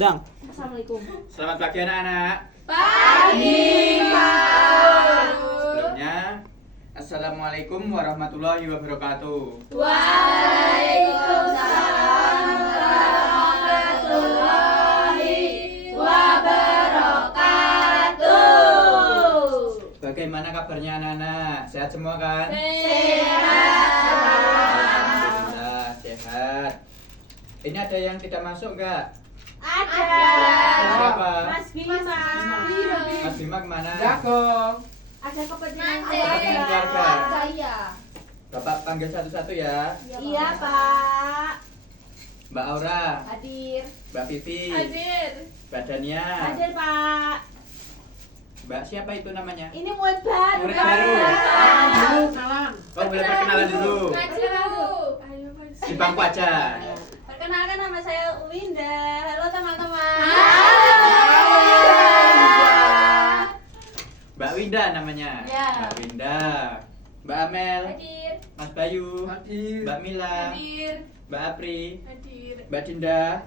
Dang. Assalamualaikum. Selamat pagi anak-anak. Pagi, Pak. Sebelumnya, Assalamualaikum warahmatullahi wabarakatuh. Waalaikumsalam warahmatullahi wabarakatuh. Bagaimana kabarnya anak-anak? Sehat semua kan? Sehat. Alhamdulillah sehat. Ini ada yang tidak masuk enggak? Ada. Siapa? Mas Bima. Mas Bima kemana? Ada kepentingan Kepentingan keluarga. Saya. Bapak panggil satu-satu ya. Iya, Pak. Mbak Aura, Hadir. Mbak Vivi, Hadir. Mbak Dania, Hadir, Pak. Mbak siapa itu namanya? Ini murid baru. Murid baru. Salam. Oh boleh perkenalan dulu. Di bangku aja. Perkenalkan nama saya Winda. Halo teman-teman. Mbak Winda namanya. Ya. Mbak Winda. Mbak Amel, Hadir. Mas Bayu, Mbak Mila, Mbak Apri, Mbak Dinda.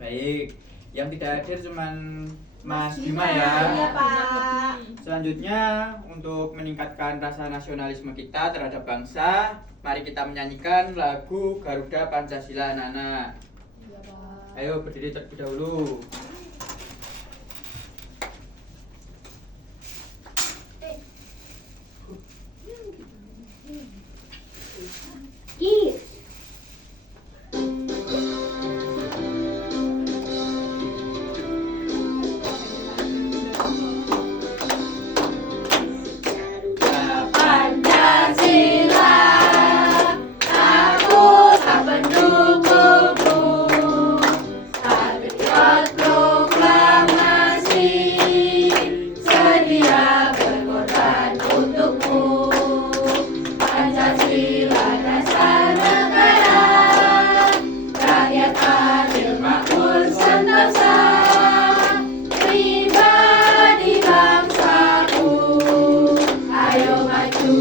Baik. Yang tidak hadir cuman Mas Bima Iya, ya. Pak. Selanjutnya untuk meningkatkan rasa nasionalisme kita terhadap bangsa, mari kita menyanyikan lagu Garuda Pancasila anak-anak. Ayo berdiri terlebih dahulu. Pancasila, aku tak pendukungmu. Patriot proklamasi, sedia berkorban untukmu. Pancasila dasar negara, rakyat adil makmur sentosa, pribadi bangsaku. Ayo maju,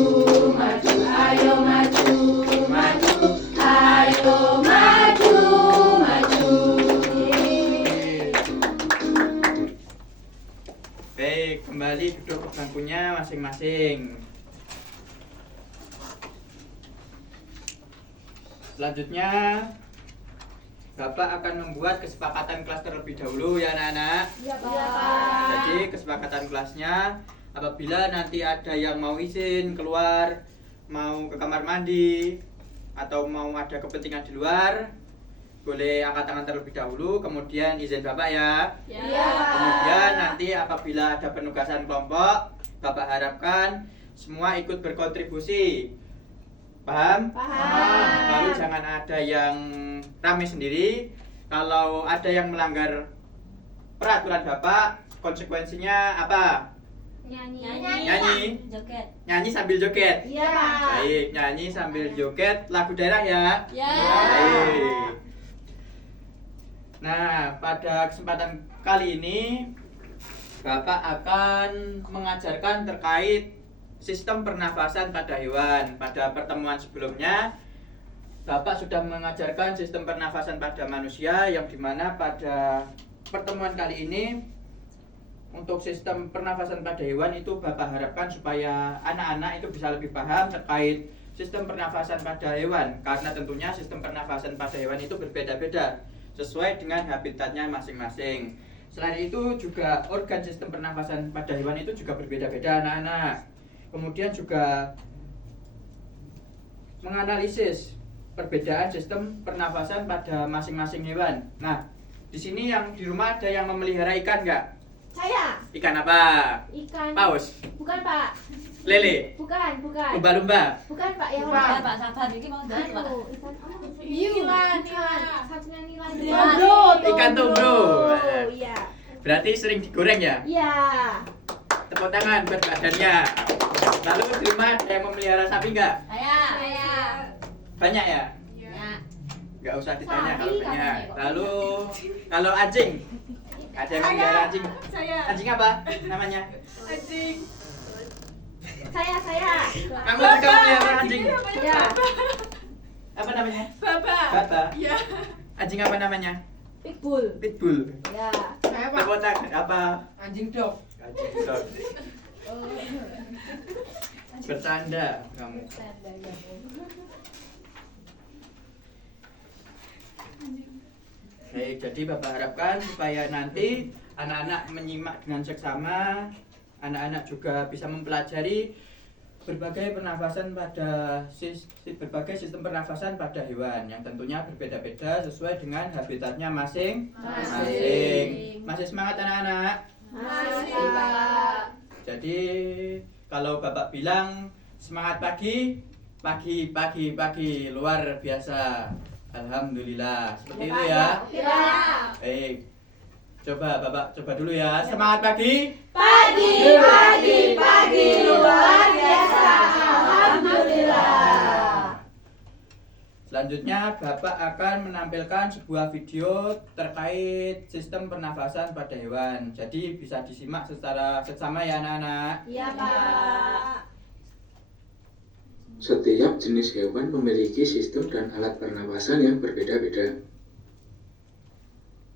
maju, ayo maju, maju, ayo maju, maju. Baik, kembali duduk ke bangkunya masing-masing. Selanjutnya, Bapak akan membuat kesepakatan kelas terlebih dahulu ya anak-anak. Iya, Pak. Jadi kesepakatan kelasnya, apabila nanti ada yang mau izin keluar, mau ke kamar mandi, atau mau ada kepentingan di luar, boleh angkat tangan terlebih dahulu, kemudian izin Bapak ya. Iya, Kemudian nanti apabila ada penugasan kelompok, Bapak harapkan semua ikut berkontribusi. Paham? Paham. Lalu jangan ada yang rame sendiri. Kalau ada yang melanggar peraturan Bapak, konsekuensinya apa? Nyanyi. Joget. Nyanyi sambil joget. Iya, Pak. Baik, nyanyi sambil joget lagu daerah ya. Ya. Baik. Nah, pada kesempatan kali ini Bapak akan mengajarkan terkait sistem pernafasan pada hewan. Pada pertemuan sebelumnya Bapak sudah mengajarkan sistem pernafasan pada manusia, yang dimana pada pertemuan kali ini untuk sistem pernafasan pada hewan itu Bapak harapkan supaya anak-anak itu bisa lebih paham terkait sistem pernafasan pada hewan, karena tentunya sistem pernafasan pada hewan itu berbeda-beda sesuai dengan habitatnya masing-masing. Selain itu juga organ sistem pernafasan pada hewan itu juga berbeda-beda anak-anak. Kemudian juga menganalisis perbedaan sistem pernafasan pada masing-masing hewan. Nah, di sini yang di rumah ada yang memelihara ikan nggak? Saya. Ikan apa? Ikan. Paus, Bukan, Pak. lele, Bukan. lumba-lumba. Bukan, Pak, yang Pak, lain. Pak, sabar iki mau jawab, Pak. Anu, ikan apa? Nila. Satunya nila. Ikan tumbro. Oh, iya. Berarti sering digoreng ya? Iya. Tepuk tangan buat badannya. Lalu di rumah ada yang memelihara sapi nggak? Saya. Banyak ya? Ya. Nggak usah ditanya kalau Sapi banyak. katanya. Lalu kalau anjing, ada yang memelihara anjing? Saya. Anjing apa namanya? Anjing. Saya. Kamu juga memelihara anjing? Ya. Apa namanya? Bapak. Baba. Iya. Anjing apa namanya? Pitbull. Pitbull. Ya. Tepuk tangan apa? Anjing dog. Anjing dog. Bercanda kamu. Baik, jadi Bapak harapkan supaya nanti anak-anak menyimak dengan seksama, anak-anak juga bisa mempelajari berbagai pernafasan pada berbagai sistem pernafasan pada hewan yang tentunya berbeda-beda sesuai dengan habitatnya masing-masing. Masih semangat anak-anak? Masih, Pak. Jadi kalau Bapak bilang semangat pagi, pagi luar biasa. Alhamdulillah. Seperti itu ya. Ya. Baik. Coba Bapak coba dulu ya. Semangat pagi. Pagi luar biasa. Alhamdulillah. Selanjutnya Bapak akan menampilkan sebuah video terkait sistem pernafasan pada hewan. Jadi bisa disimak secara seksama ya anak-anak. Iya, Pak. Setiap jenis hewan memiliki sistem dan alat pernapasan yang berbeda-beda.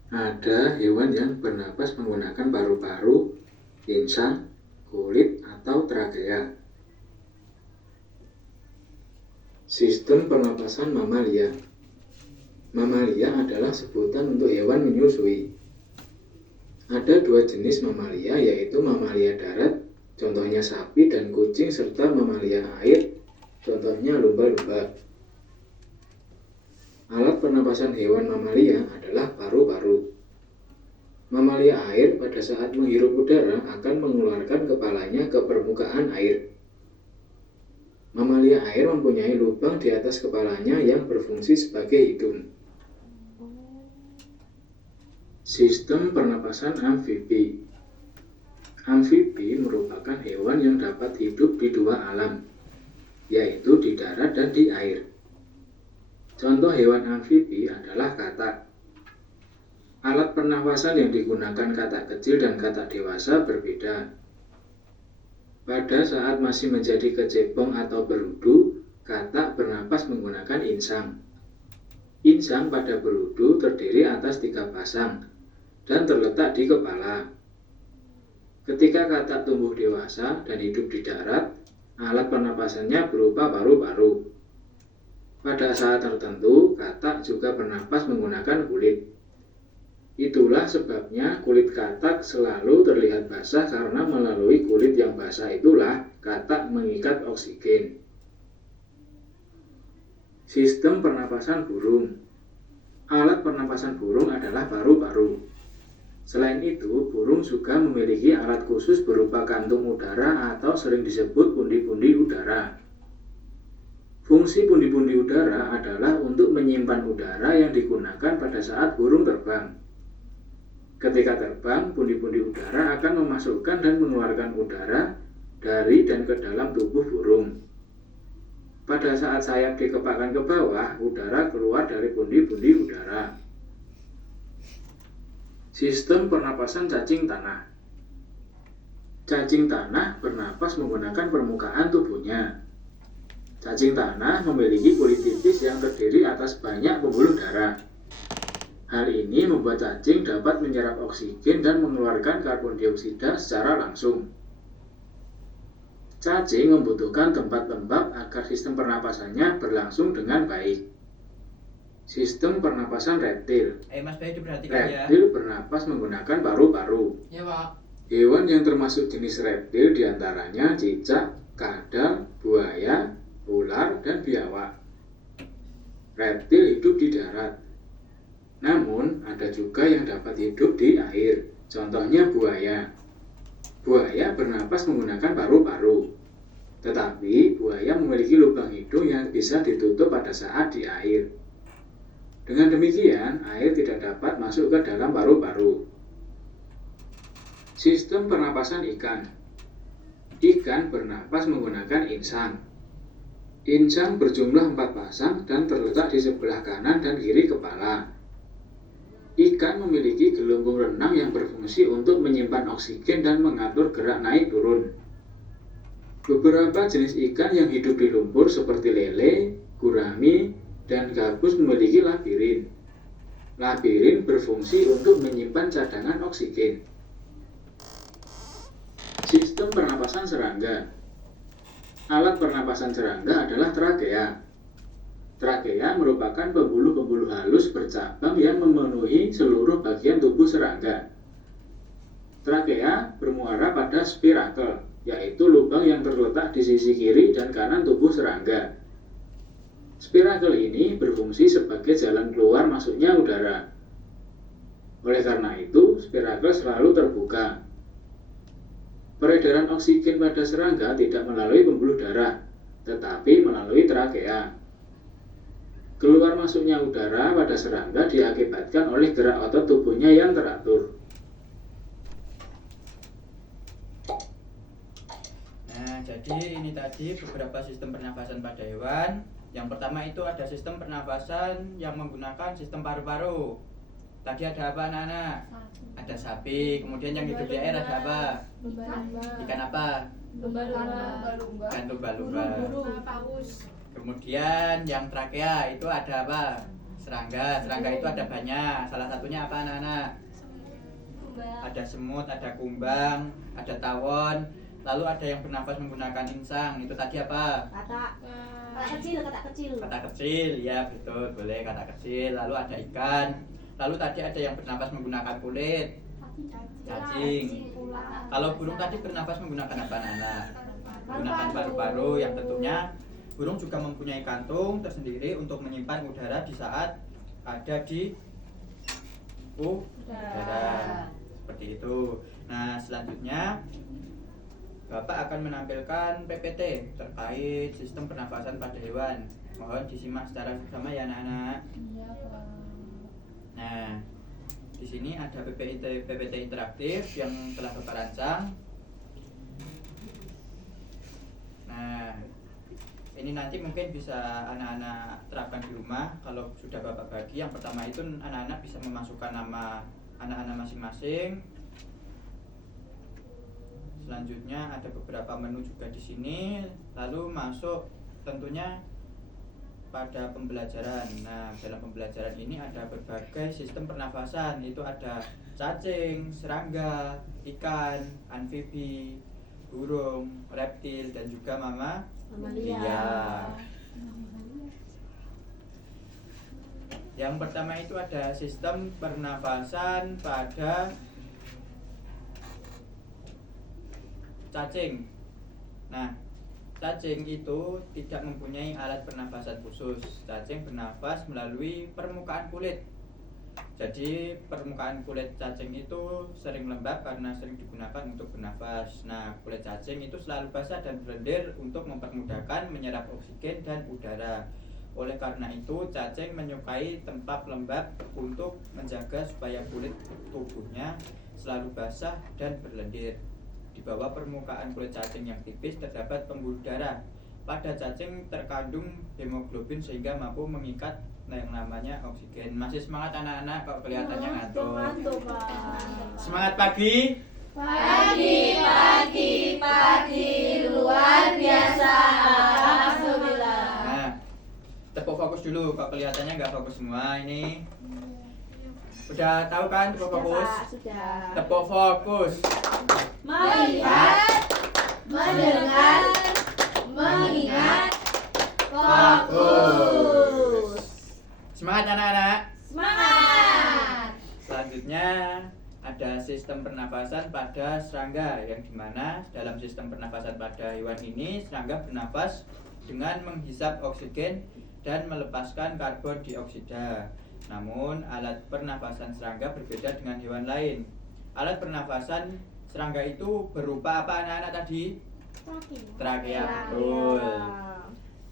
Ada hewan yang bernapas menggunakan paru-paru, insang, kulit, atau trachea. Sistem pernapasan mamalia. Mamalia adalah sebutan untuk hewan menyusui. Ada dua jenis mamalia, yaitu mamalia darat, contohnya sapi dan kucing, serta mamalia air, contohnya lumba-lumba. Alat pernapasan hewan mamalia adalah paru-paru. Mamalia air pada saat menghirup udara akan mengeluarkan kepalanya ke permukaan air. Mamalia air mempunyai lubang di atas kepalanya yang berfungsi sebagai hidung. Sistem pernapasan amfibi. Amfibi merupakan hewan yang dapat hidup di dua alam, yaitu di darat dan di air. Contoh hewan amfibi adalah katak. Alat pernafasan yang digunakan katak kecil dan katak dewasa berbeda. Pada saat masih menjadi kecebong atau berudu, katak bernapas menggunakan insang. Insang pada berudu terdiri atas 3 pasang dan terletak di kepala. Ketika katak tumbuh dewasa dan hidup di darat, alat pernapasannya berupa paru-paru. Pada saat tertentu, katak juga bernapas menggunakan kulit. Itulah sebabnya kulit katak selalu terlihat basah karena melalui kulit yang basah itulah katak mengikat oksigen. Sistem pernapasan burung. Alat pernapasan burung adalah paru-paru. Selain itu, burung juga memiliki alat khusus berupa kantung udara atau sering disebut pundi-pundi udara. Fungsi pundi-pundi udara adalah untuk menyimpan udara yang digunakan pada saat burung terbang. Ketika terbang, pundi-pundi udara akan memasukkan dan mengeluarkan udara dari dan ke dalam tubuh burung. Pada saat sayap dikepakkan ke bawah, udara keluar dari pundi-pundi udara. Sistem pernapasan cacing tanah. Cacing tanah bernapas menggunakan permukaan tubuhnya. Cacing tanah memiliki kulit tipis yang terdiri atas banyak pembuluh darah. Hal ini membuat cacing dapat menyerap oksigen dan mengeluarkan karbon dioksida secara langsung. Cacing membutuhkan tempat lembab agar sistem pernapasannya berlangsung dengan baik. Sistem pernapasan reptil. Mas Bayu diperhatikan ya. Reptil bernapas menggunakan paru-paru. Ya, Pak. Hewan yang termasuk jenis reptil diantaranya cicak, kadal, buaya, ular, dan biawak. Reptil hidup di darat. Namun, ada juga yang dapat hidup di air, contohnya buaya. Buaya bernapas menggunakan paru-paru, tetapi buaya memiliki lubang hidung yang bisa ditutup pada saat di air. Dengan demikian, air tidak dapat masuk ke dalam paru-paru. Sistem pernapasan ikan. Ikan bernapas menggunakan insang. Insang berjumlah 4 pasang dan terletak di sebelah kanan dan kiri kepala. Ikan memiliki gelembung renang yang berfungsi untuk menyimpan oksigen dan mengatur gerak naik turun. Beberapa jenis ikan yang hidup di lumpur seperti lele, gurami, dan gabus memiliki labirin. Labirin berfungsi untuk menyimpan cadangan oksigen. Sistem pernapasan serangga. Alat pernapasan serangga adalah trakea. Trakea merupakan pembuluh-pembuluh halus bercabang yang memenuhi seluruh bagian tubuh serangga. Trakea bermuara pada spirakel, yaitu lubang yang terletak di sisi kiri dan kanan tubuh serangga. Spirakel ini berfungsi sebagai jalan keluar masuknya udara. Oleh karena itu, spirakel selalu terbuka. Peredaran oksigen pada serangga tidak melalui pembuluh darah, tetapi melalui trakea. Keluar masuknya udara pada serangga diakibatkan oleh gerak otot tubuhnya yang teratur. Nah, jadi ini tadi beberapa sistem pernafasan pada hewan. Yang pertama itu ada sistem pernafasan yang menggunakan sistem paru-paru. Tadi ada apa anak-anak? Ada sapi, kemudian yang hidup di air ada apa? Ikan apa? Ikan lumba-lumba. Kemudian yang trakea itu ada apa? Serangga. Serangga itu ada banyak. Salah satunya apa anak-anak? Ada semut, ada kumbang, ada tawon. Lalu ada yang bernafas menggunakan insang. Itu tadi apa? Kata kecil. Kata kecil, ya betul, boleh kata kecil. Lalu ada ikan. Lalu tadi ada yang bernafas menggunakan kulit. Cacing. Kalau burung tadi bernafas menggunakan apa anak-anak? Menggunakan paru-paru yang tentunya burung juga mempunyai kantung tersendiri untuk menyimpan udara di saat ada di udara. Seperti itu. Nah, selanjutnya Bapak akan menampilkan PPT terkait sistem pernafasan pada hewan. Mohon disimak secara bersama ya anak-anak. Nah, di sini ada PPT interaktif yang telah Bapak rancang. Nah, ini nanti mungkin bisa anak-anak terapkan di rumah. Kalau sudah Bapak bagi, yang pertama itu anak-anak bisa memasukkan nama anak-anak masing-masing. Selanjutnya ada beberapa menu juga di sini. Lalu masuk tentunya pada pembelajaran. Nah, dalam pembelajaran ini ada berbagai sistem pernafasan. Itu ada cacing, serangga, ikan, amfibi, burung, reptil, dan juga mamalia. Yang pertama itu ada sistem pernafasan pada cacing. Nah, cacing itu tidak mempunyai alat pernafasan khusus. Cacing bernafas melalui permukaan kulit. Jadi permukaan kulit cacing itu sering lembab karena sering digunakan untuk bernafas. Nah, kulit cacing itu selalu basah dan berlendir untuk mempermudahkan menyerap oksigen dan udara. Oleh karena itu, cacing menyukai tempat lembab untuk menjaga supaya kulit tubuhnya selalu basah dan berlendir. Di bawah permukaan kulit cacing yang tipis terdapat pembuluh darah. Pada cacing terkandung hemoglobin sehingga mampu mengikat yang namanya oksigen. Masih semangat anak-anak? Kok kelihatannya ngantuk? Semangat pagi? Pagi, luar biasa. Alhamdulillah. Nah, tepuk fokus dulu. Kok kelihatannya nggak fokus semua ini? Udah tahu kan tepuk fokus? Sudah. Tepuk fokus. Melihat, mendengar, mengingat, fokus. Semangat anak-anak. Semangat. Selanjutnya ada sistem pernafasan pada serangga, yang dimana dalam sistem pernafasan pada hewan ini serangga bernafas dengan menghisap oksigen dan melepaskan karbon dioksida. Namun alat pernafasan serangga berbeda dengan hewan lain. Alat pernafasan serangga itu berupa apa anak-anak tadi? Trakea, betul.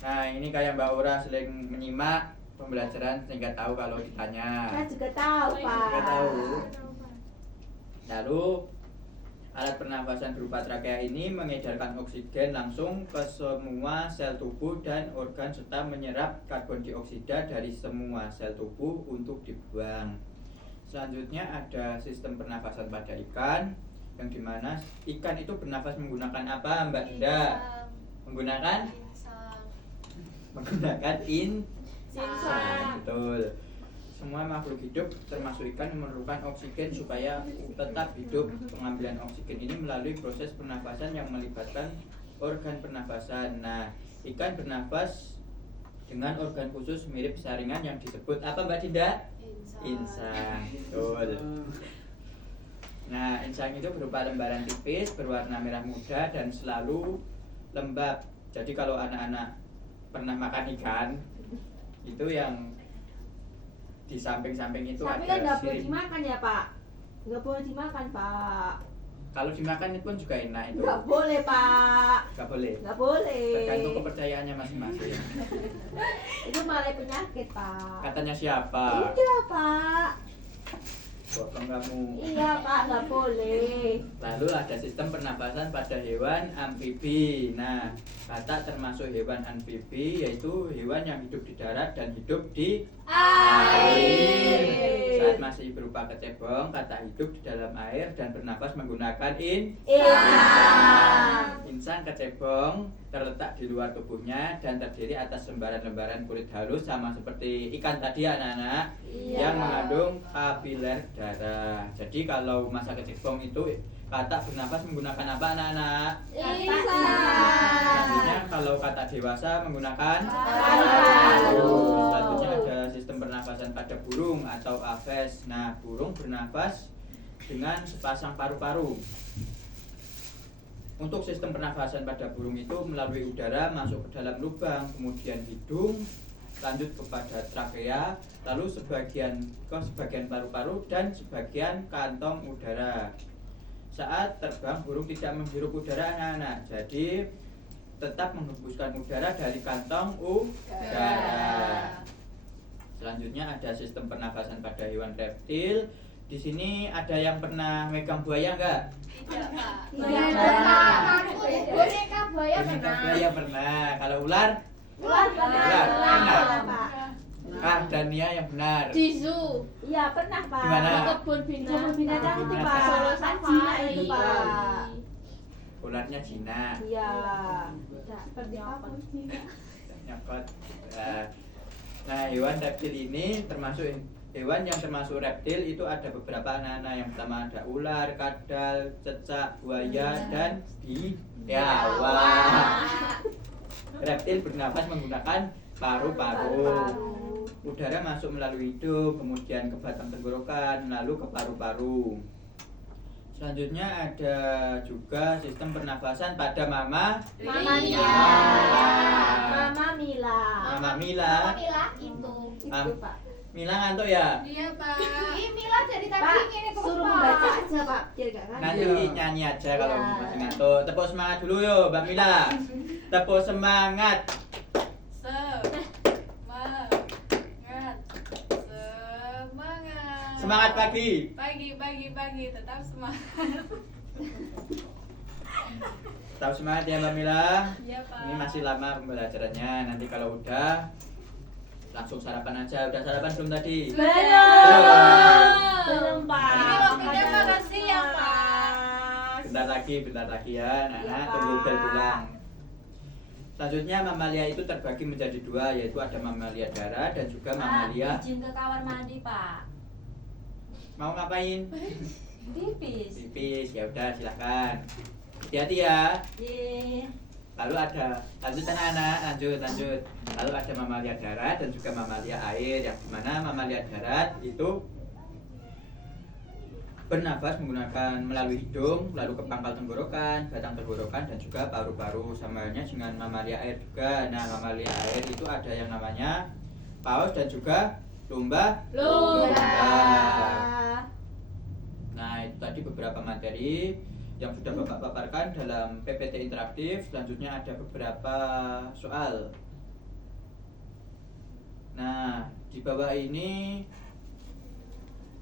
Nah, ini kayak Mbak Ura sering menyimak pembelajaran sehingga tahu kalau ditanya. Saya juga tahu, Pak. Juga tahu. Lalu alat pernafasan berupa trakea ini mengedarkan oksigen langsung ke semua sel tubuh dan organ serta menyerap karbon dioksida dari semua sel tubuh untuk dibuang. Selanjutnya ada sistem pernafasan pada ikan, yang dimana ikan itu bernafas menggunakan apa Mbak Dinda? Menggunakan insang, betul. semua makhluk hidup termasuk ikan memerlukan oksigen supaya tetap hidup. Pengambilan oksigen ini melalui proses pernafasan yang melibatkan organ pernafasan. Nah, ikan bernafas dengan organ khusus mirip saringan yang disebut apa Mbak Dinda? Insang. Betul. Nah, insang itu berupa lembaran tipis berwarna merah muda dan selalu lembab. Jadi kalau anak-anak pernah makan ikan, itu yang di samping-samping itu Tapi ada kan nggak boleh sirip. dimakan ya Pak. Nggak boleh dimakan Pak. Kalau dimakan itu pun juga enak itu. Nggak boleh Pak. Nggak boleh. Nggak boleh. Tergantung kepercayaannya masing-masing. Itu malah penyakit Pak. Katanya siapa? Iya Pak. Bohong kamu. Iya Pak, nggak boleh. Lalu ada sistem pernapasan pada hewan amfibi. Nah, kata termasuk hewan amfibi yaitu hewan yang hidup di darat dan hidup di air. Saat masih berupa kecebong, kata hidup di dalam air dan bernapas menggunakan insang kecebong terletak di luar tubuhnya dan terdiri atas lembaran-lembaran kulit halus sama seperti ikan tadi anak-anak yang mengandung kapiler darah. Jadi kalau masa kecebong itu kata bernafas menggunakan apa anak-anak? Selanjutnya kalau kata dewasa menggunakan selanjutnya ada sistem pernafasan pada burung atau aves. Nah, burung bernafas dengan sepasang paru-paru. Untuk sistem pernafasan pada burung itu melalui udara masuk ke dalam lubang, kemudian hidung, lanjut kepada trakea, lalu sebagian paru-paru dan sebagian kantong udara. Saat terbang burung tidak menghirup udara anak-anak, jadi tetap menghembuskan udara dari kantong udara. Selanjutnya ada sistem pernafasan pada hewan reptil. Di sini ada yang pernah megang buaya enggak? Boneka buaya Boneka pernah. buaya pernah. Kalau ular? Ular Ular. Pak. Ah, Dania yang benar. Di zoo. Iya pernah Pak. Gimana? Di kebun Kebun binatang itu Binatang. Pak. Solo Kan Safari. Cina itu Pak. Ularnya Cina. Iya. Seperti apa? Nyokot. Nah, hewan reptil ini termasuk hewan yang termasuk reptil itu ada beberapa anak-anak. Yang pertama ada ular, kadal, cecak, buaya, dan biawak. Reptil bernafas menggunakan paru-paru. Udara masuk melalui hidung, kemudian ke batang tenggorokan, lalu ke paru-paru. Selanjutnya ada juga sistem pernafasan pada Mama Mila. Mama Mila. Mama Mila. Mila itu. Itu Pak. Mila ngantuk ya? Iya Pak. Ih Mila jadi tadi Pak, ini kok suruh Pak. membaca aja Pak, biar gak kan. Nanti nyanyi aja kalau Ya. masih ngantuk. Tepuk semangat dulu yuk Mbak Mila. Tepuk semangat. Semangat pagi. Pagi, tetap semangat. Tetap semangat ya Mbak Mila. Iya, Pak. Ini masih lama pembelajarannya. Nanti kalau udah langsung sarapan aja. Udah sarapan belum tadi? Belum Pak. Ini waktunya makasih ya, Pak. Bentar lagi ya. Nah, Iya, tunggu Pak. bel pulang. Selanjutnya mamalia itu terbagi menjadi dua, yaitu ada mamalia darat dan juga mamalia. Izin ke kamar mandi Pak. Mau ngapain? Pipis. Pipis. Ya udah silahkan. Hati-hati ya. Ye. Lalu ada lanjut anak-anak, lanjut. Lalu ada mamalia darat dan juga mamalia air. Yang dimana mamalia darat itu bernafas menggunakan melalui hidung, lalu ke pangkal tenggorokan, batang tenggorokan dan juga paru-paru. Sama halnya dengan mamalia air juga. Nah, mamalia air itu ada yang namanya paus dan juga lumba. Nah, itu tadi beberapa materi yang sudah Bapak paparkan dalam PPT interaktif. Selanjutnya ada beberapa soal. Nah, di bawah ini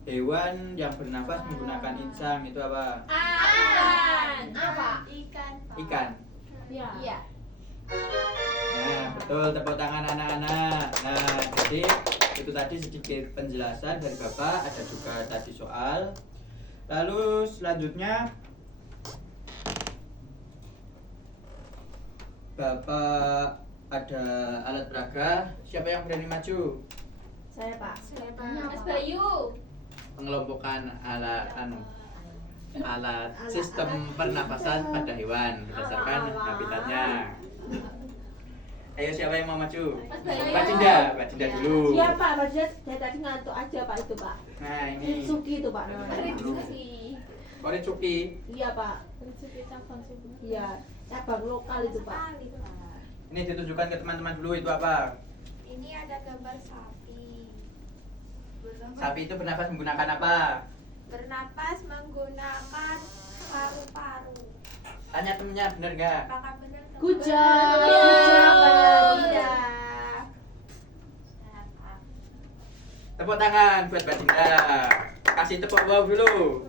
hewan yang bernafas menggunakan insang itu apa? Apa? Ikan. Iya. Nah, betul, tepuk tangan anak-anak. Nah, jadi itu tadi sedikit penjelasan dari Bapak, ada juga tadi soal. Lalu selanjutnya Bapak ada alat peraga. Siapa yang berani maju? Saya Pak. Mas Bayu. Pengelompokan alat sistem pernapasan pada hewan berdasarkan habitatnya. Ayo siapa yang mau maju? Mbak Dinda dulu. Iya Pak, Bajunya dari tadi ngantuk aja Pak itu Pak. Nah ini Suki itu Pak namanya. Koritsuki. Iya Pak. Iya, cabang lokal itu Pak. Ini ditunjukkan ke teman-teman dulu itu apa? Ini ada gambar sapi. Sapi itu bernafas menggunakan apa? Bernapas menggunakan paru-paru. Tanya temennya bener gak? Apakah benar? Kujang. Tidak. Tepuk tangan buat Mbak Dinda. Kasih tepuk wow dulu.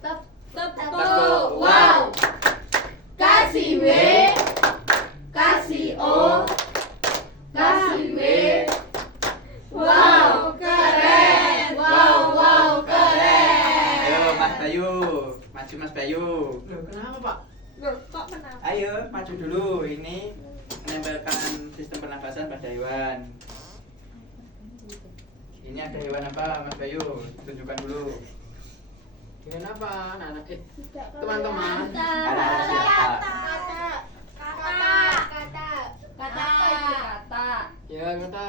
Tepuk. Wow. Kasih W. Kasih O. Kasih W. Wow, keren. Wow, keren. Ayo Mas Bayu, maju Mas Bayu. Loh, kenapa Pak? Loh, kok kenapa? Ayo maju dulu. Ini menempelkan sistem pernafasan pada hewan. Ini ada hewan apa Mas Bayu? Tunjukkan dulu. Kenapa anak-anak teman-teman? Ada siapa? Kata. Ya kata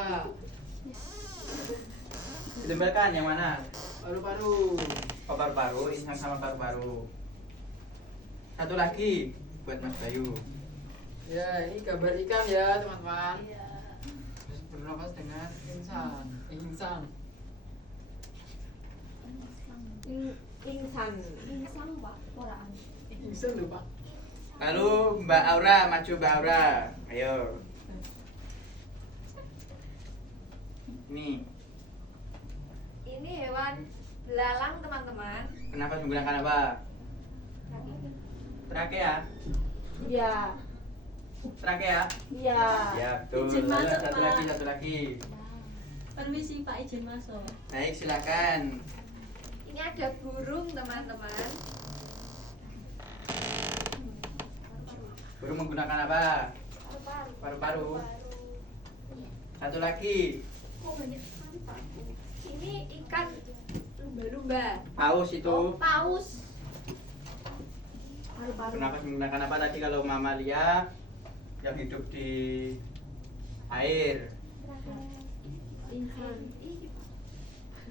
Ditempelkan yang mana? paru-paru. Oh, paru-paru, insang sama paru-paru. Satu lagi buat Mas Bayu. Ya ini gambar ikan ya teman-teman. Terus bernapas dengan insan. Insang Pak, orang. Insan loh Pak. Lalu Mbak Aura, maju Mbak Aura. Ayo. Nih, Ini hewan belalang teman-teman. kenapa menggunakan apa? Trakea. Iya. Trakea. Iya. Ya, betul. Izin Lalu masuk, satu Pak. lagi, satu lagi. Permisi Pak, izin masuk. Baik, silakan. Ini ada burung teman-teman. Burung menggunakan apa? Paru-paru. Paru-paru. Satu lagi. Kok banyak sekali Pak? Ini ikan lumba-lumba. Paus itu. Paus. Kenapa menggunakan apa tadi kalau mamalia yang hidup di air?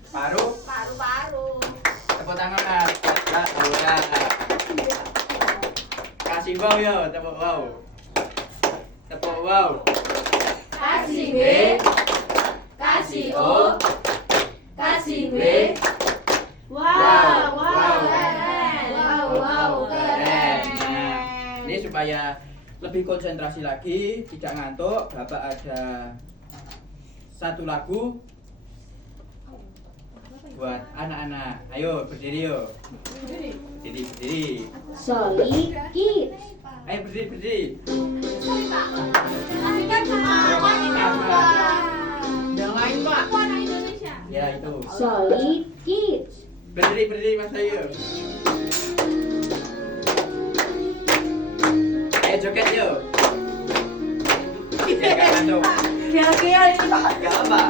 Paru. Paru-paru. Tepuk tangan Mas. Mbak Aura. Kasih wow yo, tepuk wow. Tepuk wow. Kasih W. Kasih O. Kasih W. Wow, keren. Wow, Keren. Nah, ini supaya lebih konsentrasi lagi, tidak ngantuk, Bapak ada satu lagu buat anak-anak. Ayo berdiri yuk. Berdiri. Solid Kids. Ayo berdiri. Yang lain Pak. Ya itu. Solid Kids. Berdiri Mas Bayu. Ayo joget yuk. Jangan ngantuk. Kira-kira ini Pak. Gak apa.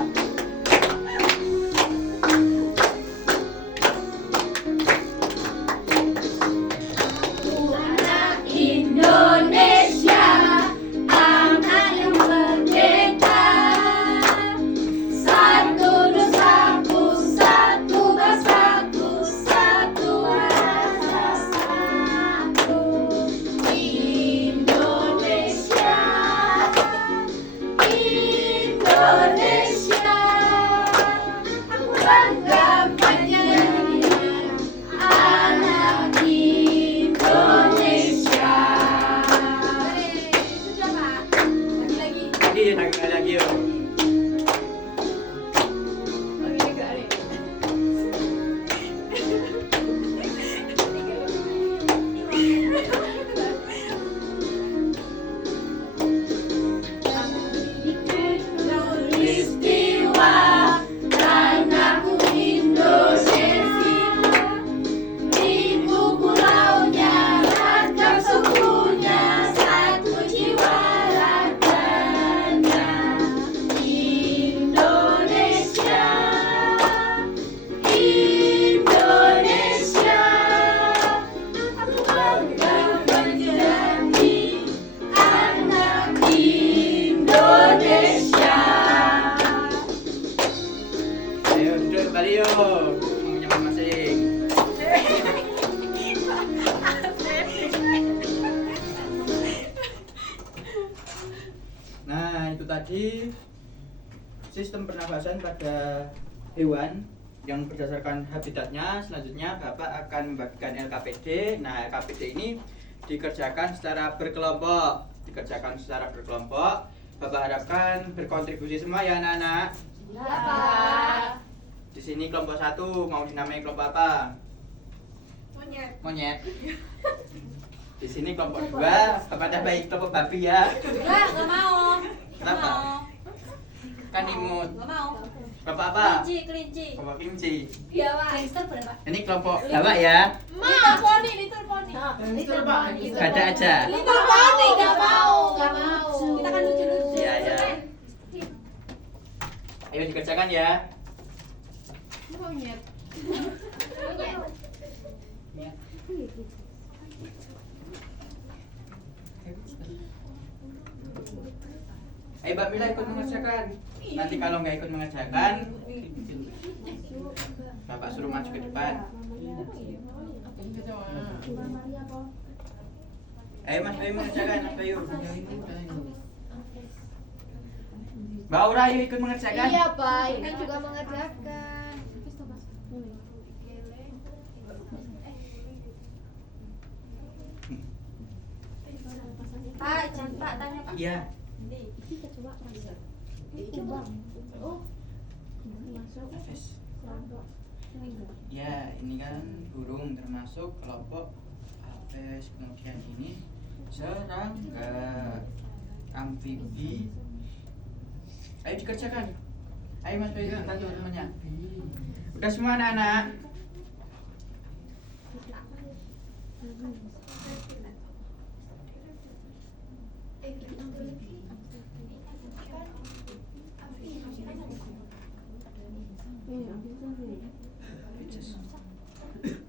Indonesia, anak yang merdeka, satu nusaku, satu bangsaku, satu rasa satu. Indonesia, Indonesia. tadi sistem pernafasan pada hewan yang berdasarkan habitatnya. Selanjutnya Bapak akan membagikan LKPD. Nah, LKPD ini dikerjakan secara berkelompok. Bapak harapkan berkontribusi semua ya anak-anak. Ya, Pak. Di sini kelompok 1 mau dinamai kelompok apa? Monyet. Di sini kelompok 2 kepada baik kelompok babi ya. Nggak mau. Kenapa? Kan imut. Nggak mau. Kelompok apa? Kelinci. Kelompok kelinci. Iya, Pak. Gangster berapa? Ini kelompok bapak ya. Little pony. Gangster, Pak. Gada aja. Little pony. Nggak mau. Kita kan lucu-lucu. Iya ya. Ayo dikerjakan ya. Monyet. Ayo Mbak Mila ikut mengerjakan. Nanti kalau nggak ikut mengerjakan, Bapak suruh maju ke depan. Ayo Mas Bayu mengerjakan, Mas Bayu. Mbak Aura ayo ikut mengerjakan. Iya, Pak. Ini juga mengerjakan. Pak, tanya Pak. Iya. Ya, ini kan burung termasuk kelompok apes, kemudian ini serangga, amfibi. Ayo dikerjakan. Ayo Mas Bayu, bantu temannya. Udah semua anak-anak?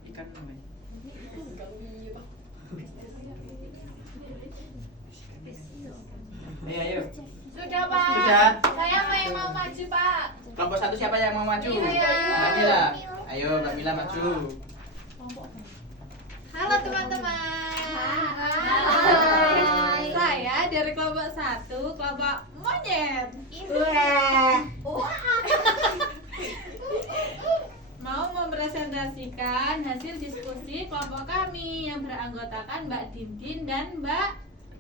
Ikan namanya. Ayo. Sudah, Pak. Sudah. Saya mau maju, Pak. Kelompok 1 siapa yang mau maju? Iya. Mbak Mila. Ayo Mbak Mila maju. Halo teman-teman. Hai. Saya dari kelompok 1, kelompok monyet. Mau mempresentasikan hasil diskusi kelompok kami yang beranggotakan Mbak Dindin dan Mbak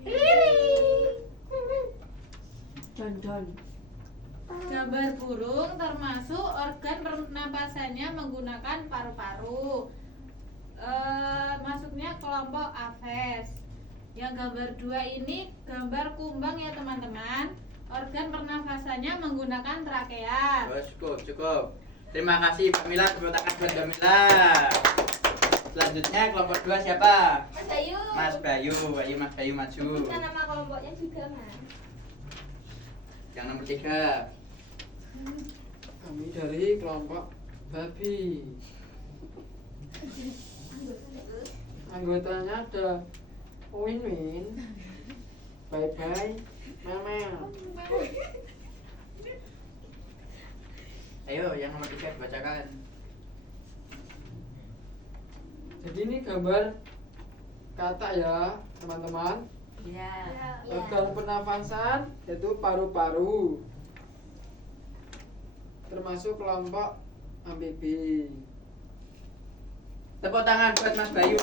Riri. Gambar burung termasuk organ pernapasannya menggunakan paru-paru. Masuknya kelompok Aves. Yang gambar 2 ini gambar kumbang ya teman-teman. Organ pernafasannya menggunakan trakea. Oh, cukup. Terima kasih Mbak Mila, tepuk tangan buat Mbak Mila. Selanjutnya kelompok 2 siapa? Mas Bayu. Mas Bayu. Ayo Mas Bayu maju. Kita nama kelompoknya juga, Mas. Yang nomor 3. Kami dari kelompok babi. Anggotanya ada Win-Win, Bye-Bye, Memel. Ayo yang nomor 3 dibacakan. Jadi ini gambar kata ya teman-teman. Iya. Organ pernafasan yaitu paru-paru, termasuk kelompok amfibi. Tepuk tangan buat Mas Bayu.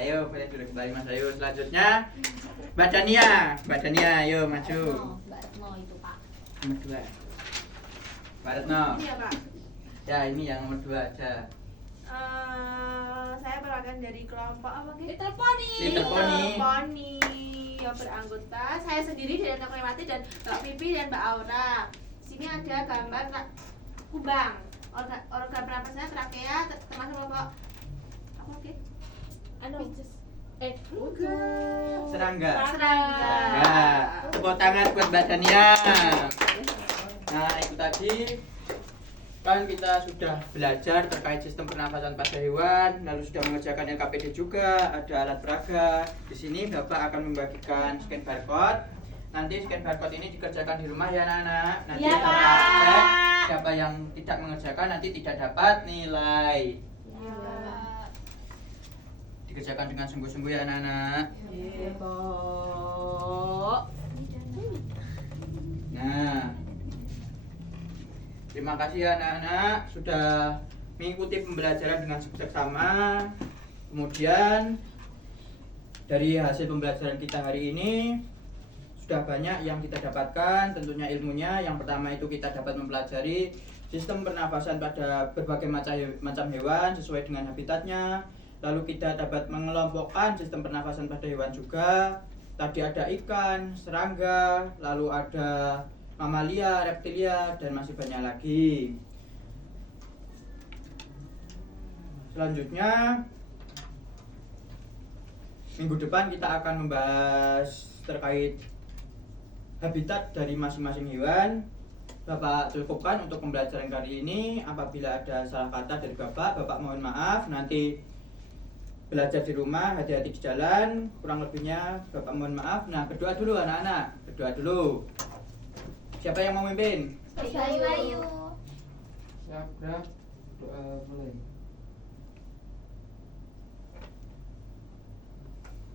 Ayo boleh duduk kembali Mas Bayu. Selanjutnya Mbak Dania. Mbak Dania ayo maju. Mbak Retno itu, Pak. Nomor 2. Mbak Retno. Iya, Pak. Ya ini yang nomor 2 aja. Saya merupakan dari kelompok apa gitu? Little Pony. Little Pony. Pony yang beranggota saya sendiri dari Anak Lewati dan Mbak Pipi dan Mbak Aura. Di sini ada gambar kubang. Organ pernapasannya trakea termasuk kelompok apa gitu? Serangga. Serangga. Ya, tepuk tangan buat Mbak Dania. Nah, itu tadi kan kita sudah belajar terkait sistem pernafasan pada hewan, lalu sudah mengerjakan LKPD juga, ada alat peraga. Di sini Bapak akan membagikan scan barcode. Nanti scan barcode ini dikerjakan di rumah ya anak-anak. Nanti Iya, Bapak Pak. cek siapa yang tidak mengerjakan nanti tidak dapat nilai. Dikerjakan dengan sungguh-sungguh ya anak-anak. Iya, Pak. Yuk. Nah, terima kasih anak-anak sudah mengikuti pembelajaran dengan seksama. Kemudian dari hasil pembelajaran kita hari ini sudah banyak yang kita dapatkan, tentunya ilmunya. Yang pertama itu kita dapat mempelajari sistem pernafasan pada berbagai macam hewan sesuai dengan habitatnya. Lalu kita dapat mengelompokkan sistem pernafasan pada hewan juga. Tadi ada ikan, serangga, lalu ada mamalia, reptilia, dan masih banyak lagi. Selanjutnya, minggu depan kita akan membahas terkait habitat dari masing-masing hewan. Bapak cukupkan untuk pembelajaran kali ini. Apabila ada salah kata dari Bapak mohon maaf. Nanti belajar di rumah, hati-hati di jalan. Kurang lebihnya Bapak mohon maaf. Nah, berdoa dulu anak-anak. Berdoa dulu. Siapa yang mau memimpin? Bayu. Siap, gerak. Doa mulai.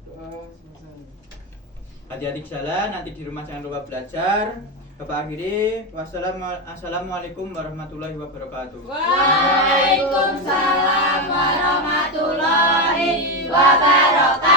Doa selesai. Hati-hati di jalan, nanti di rumah jangan lupa belajar. Bapak akhiri. Assalamualaikum warahmatullahi wabarakatuh. Waalaikumsalam warahmatullahi wabarakatuh.